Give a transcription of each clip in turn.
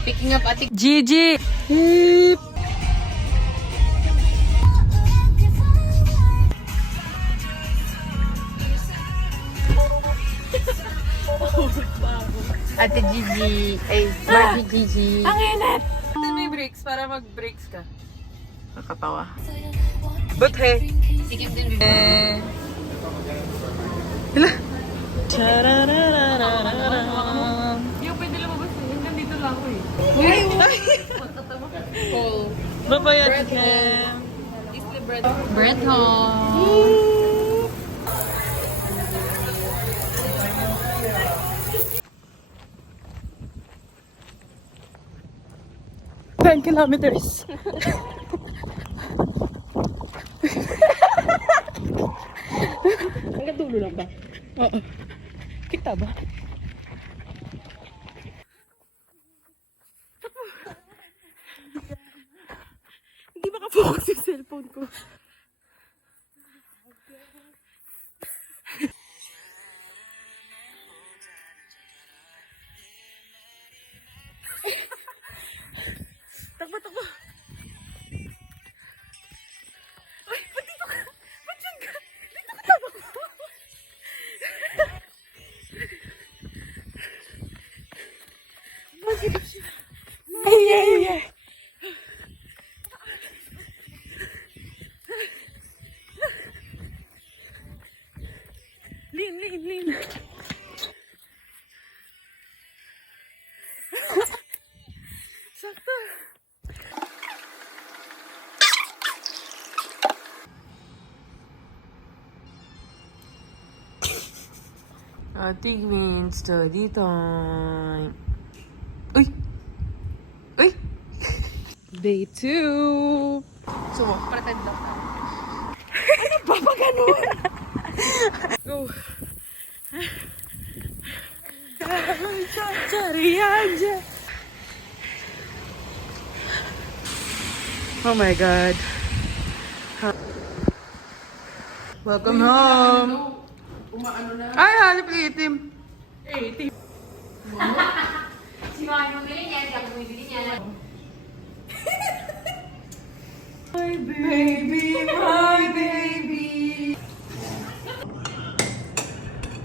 Picking up Ate Gigi! Ate Gigi. Ay, Barbie Gigi. Ang init! May brakes para mag-brakes ka. Nakatawa. But hey! Sikip din. Hala! Yung pwede lumabas eh. Hanggang dito lang ako eh. Oh. Bye-bye, Ate Kem. Isla bread. Bread home. 10 kilometers. Hanggang dulo lang ba? Oo. Kita ba? Hindi makafocus yung cellphone ko. Takbo, takbo. Ay, ba't dito ka? Ba't dyan ka? Dito ka takbo. Bakit siya? Ay, ay, ay. Lean, lean, lean. Sakto. Ating main study time. Uy! Uy! Day 2! So, Pretend lang. Papa, ganun! Go! Charianja! Oh my God. Welcome home! Umaano na. Ay, hanip yung itim. Si Mami bumili niya, hindi ako bumibili niya. My baby, my baby!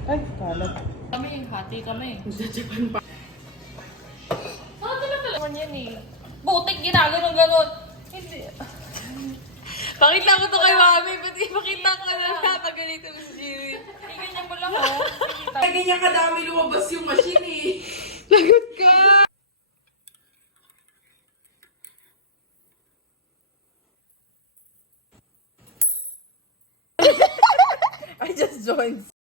Ay, kalat. Kami yung hati kami. Sa Japan pa. Ano talaga naman yan eh. Butik ginaganon ganon. Hindi. Pakita ko to kay Mami, pati pakita ko na pag ganito si Jimmy. Hindi ganyan mo lang oh. Ganyan kadami lumabas yung machine eh. Lagot ka! I just joined.